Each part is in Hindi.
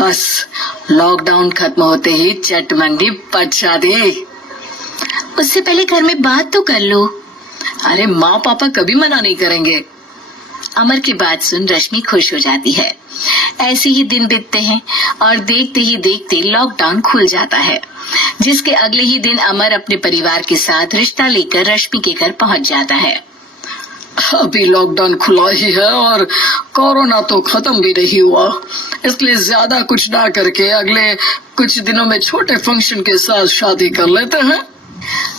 बस लॉकडाउन खत्म होते ही चट मंडी पट शादी। उससे पहले घर में बात तो कर लो। अरे माँ पापा कभी मना नहीं करेंगे। अमर की बात सुन रश्मि खुश हो जाती है। ऐसे ही दिन बीतते हैं और देखते ही देखते लॉकडाउन खुल जाता है, जिसके अगले ही दिन अमर अपने परिवार के साथ रिश्ता लेकर रश्मि के घर पहुंच जाता है। अभी लॉकडाउन खुला ही है और कोरोना तो खत्म भी नहीं हुआ, इसलिए ज्यादा कुछ ना करके अगले कुछ दिनों में छोटे फंक्शन के साथ शादी कर लेते हैं।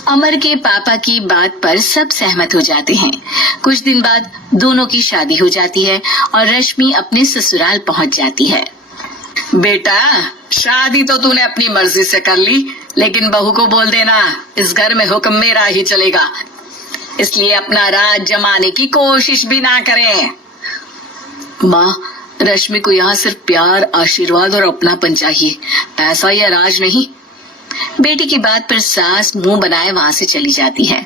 अमर के पापा की बात पर सब सहमत हो जाते हैं। कुछ दिन बाद दोनों की शादी हो जाती है और रश्मि अपने ससुराल पहुंच जाती है। बेटा, शादी तो तूने अपनी मर्जी से कर ली, लेकिन बहू को बोल देना इस घर में हुक्म मेरा ही चलेगा, इसलिए अपना राज जमाने की कोशिश भी ना करें। माँ, रश्मि को यहाँ सिर्फ प्यार, आशीर्वाद और अपनापन चाहिए, पैसा या राज नहीं। बेटी की बात पर सास मुंह बनाए वहाँ से चली जाती है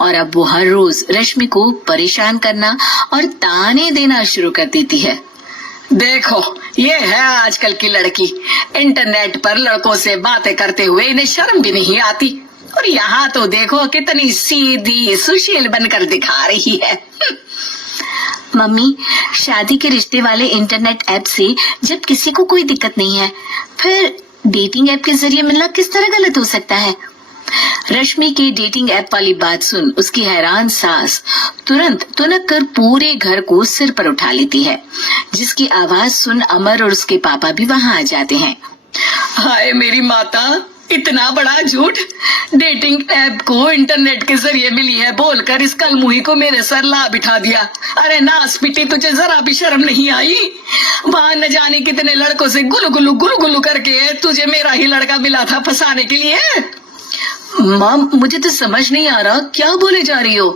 और अब वो हर रोज रश्मि को परेशान करना और ताने देना शुरू कर देती है। देखो, ये है आजकल की लड़की, इंटरनेट पर लड़कों से बातें करते हुए इन्हें शर्म भी नहीं आती, और यहाँ तो देखो कितनी सीधी सुशील बनकर दिखा रही है। मम्मी, शादी के रिश्ते वाले इंटरनेट ऐप से जब किसी को कोई दिक्कत नहीं है, फिर डेटिंग ऐप के जरिए मिलना किस तरह गलत हो सकता है? रश्मि के डेटिंग ऐप वाली बात सुन उसकी हैरान सास तुरंत तुनक कर पूरे घर को सिर पर उठा लेती है, जिसकी आवाज सुन अमर और उसके पापा भी वहाँ आ जाते हैं। हाय मेरी माता, इतना बड़ा झूठ! डेटिंग ऐप को इंटरनेट के जरिए मिली है बोलकर इस कलमुही को मेरे सर ला बिठा दिया। अरे नास पिटी, तुझे जरा भी शर्म नहीं आई? वहाँ न जाने कितने लड़कों से गुलू गुलू करके तुझे मेरा ही लड़का मिला था फंसाने के लिए। माँ, मुझे तो समझ नहीं आ रहा क्या बोले जा रही हो।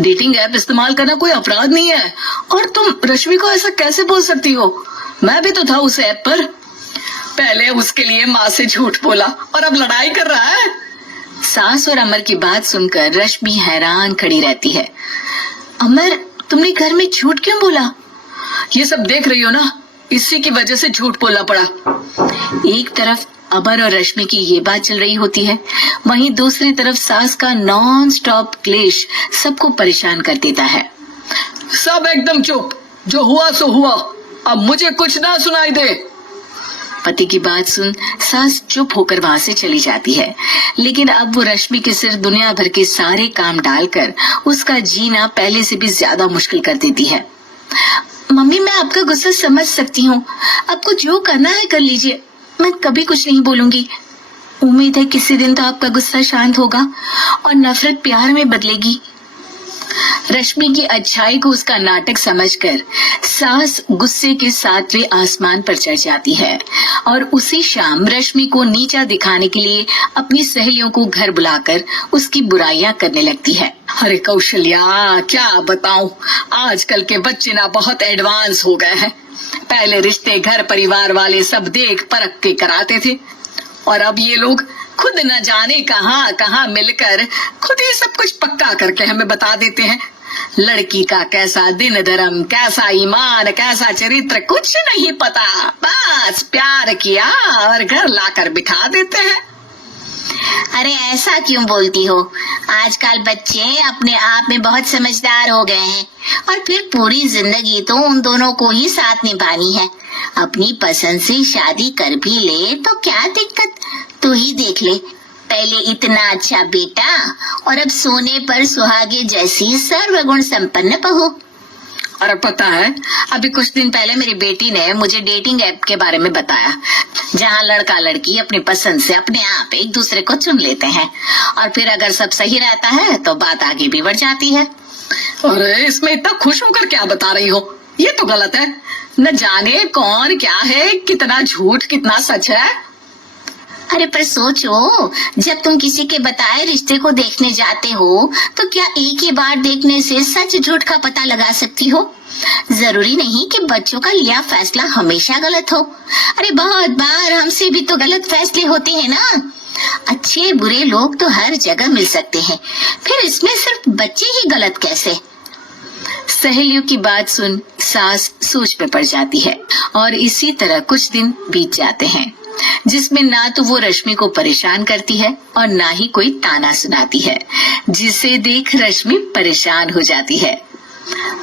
डेटिंग ऐप इस्तेमाल करना कोई अपराध नहीं है, और तुम रश्मि को ऐसा कैसे बोल सकती हो? मैं भी तो था उस ऐप पर। पहले उसके लिए माँ से झूठ बोला और अब लड़ाई कर रहा है। सास और अमर की बात सुनकर रश्मि हैरान खड़ी रहती है। अमर, तुमने घर में झूठ क्यों बोला? ये सब देख रही हो ना, इसी की वजह से झूठ बोलना पड़ा। एक तरफ अमर और रश्मि की ये बात चल रही होती है, वहीं दूसरी तरफ सास का नॉन स्टॉप क्लेश सबको परेशान कर देता है। सब एकदम चुप, जो हुआ सो हुआ, अब मुझे कुछ ना सुनाई दे। पति की बात सुन सास चुप होकर वहाँ से चली जाती है, लेकिन अब वो रश्मि के सिर दुनिया भर के सारे काम डालकर उसका जीना पहले से भी ज्यादा मुश्किल कर देती है। मम्मी, मैं आपका गुस्सा समझ सकती हूँ, आपको जो करना है कर लीजिए, मैं कभी कुछ नहीं बोलूंगी। उम्मीद है किसी दिन तो आपका गुस्सा शांत होगा और नफरत प्यार में बदलेगी। रश्मि की अच्छाई को उसका नाटक समझकर सास गुस्से के 7वें आसमान पर चढ़ जाती है और उसी शाम रश्मि को नीचा दिखाने के लिए अपनी सहेलियों को घर बुलाकर उसकी बुराइयां करने लगती है। अरे कौशल्या, क्या बताऊं, आजकल के बच्चे ना बहुत एडवांस हो गए हैं। पहले रिश्ते घर परिवार वाले सब देख परख के कराते थे, और अब ये लोग खुद न जाने कहाँ कहाँ मिलकर खुद ही सब कुछ पक्का करके हमें बता देते हैं। लड़की का कैसा दिन धर्म, कैसा ईमान, कैसा चरित्र कुछ नहीं पता, बस प्यार किया और घर लाकर बिठा देते हैं। अरे ऐसा क्यों बोलती हो? आजकल बच्चे अपने आप में बहुत समझदार हो गए हैं, और फिर पूरी जिंदगी तो उन दोनों को ही साथ निभानी है। अपनी पसंद से शादी कर भी ले तो क्या दिक्कत, तू ही देख ले, पहले इतना अच्छा बेटा और अब सोने पर सुहागे जैसी सर्वगुण संपन्न बहू। और पता है, अभी कुछ दिन पहले मेरी बेटी ने मुझे डेटिंग ऐप के बारे में बताया, जहाँ लड़का लड़की अपनी पसंद से अपने आप एक दूसरे को चुन लेते हैं, और फिर अगर सब सही रहता है तो बात आगे भी बढ़ जाती है। अरे इसमें इतना खुश होकर क्या बता रही हो? ये तो गलत है। न जाने कौन क्या है, कितना झूठ कितना सच है। अरे पर सोचो, जब तुम किसी के बताए रिश्ते को देखने जाते हो तो क्या एक ही बार देखने से सच झूठ का पता लगा सकती हो? जरूरी नहीं कि बच्चों का लिया फैसला हमेशा गलत हो। अरे बहुत बार हमसे भी तो गलत फैसले होते हैं ना। अच्छे बुरे लोग तो हर जगह मिल सकते हैं, फिर इसमें सिर्फ बच्चे ही गलत कैसे? सहेलियों की बात सुन सास सोच में पड़ जाती है और इसी तरह कुछ दिन बीत जाते हैं जिसमें ना तो वो रश्मि को परेशान करती है और ना ही कोई ताना सुनाती है, जिसे देख रश्मि परेशान हो जाती है।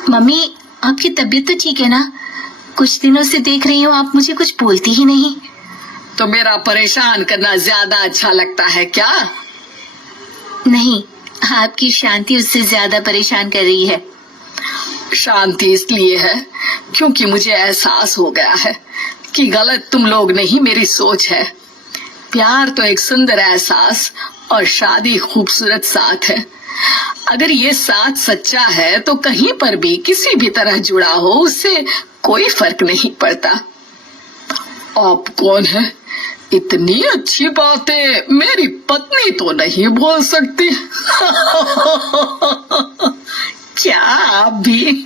मम्मी, आपकी तबीयत तो ठीक है ना? कुछ दिनों से देख रही हूँ आप मुझे कुछ बोलती ही नहीं। तो मेरा परेशान करना ज्यादा अच्छा लगता है क्या? नहीं, आपकी शांति उससे ज्यादा परेशान कर रही है। शांति इसलिए है क्योंकि मुझे एहसास हो गया है कि गलत तुम लोग नहीं मेरी सोच है। प्यार तो एक सुंदर एहसास और शादी खूबसूरत साथ है। अगर ये साथ सच्चा है तो कहीं पर भी किसी भी तरह जुड़ा हो उससे कोई फर्क नहीं पड़ता। आप कौन है? इतनी अच्छी बातें मेरी पत्नी तो नहीं बोल सकती। क्या आप भी?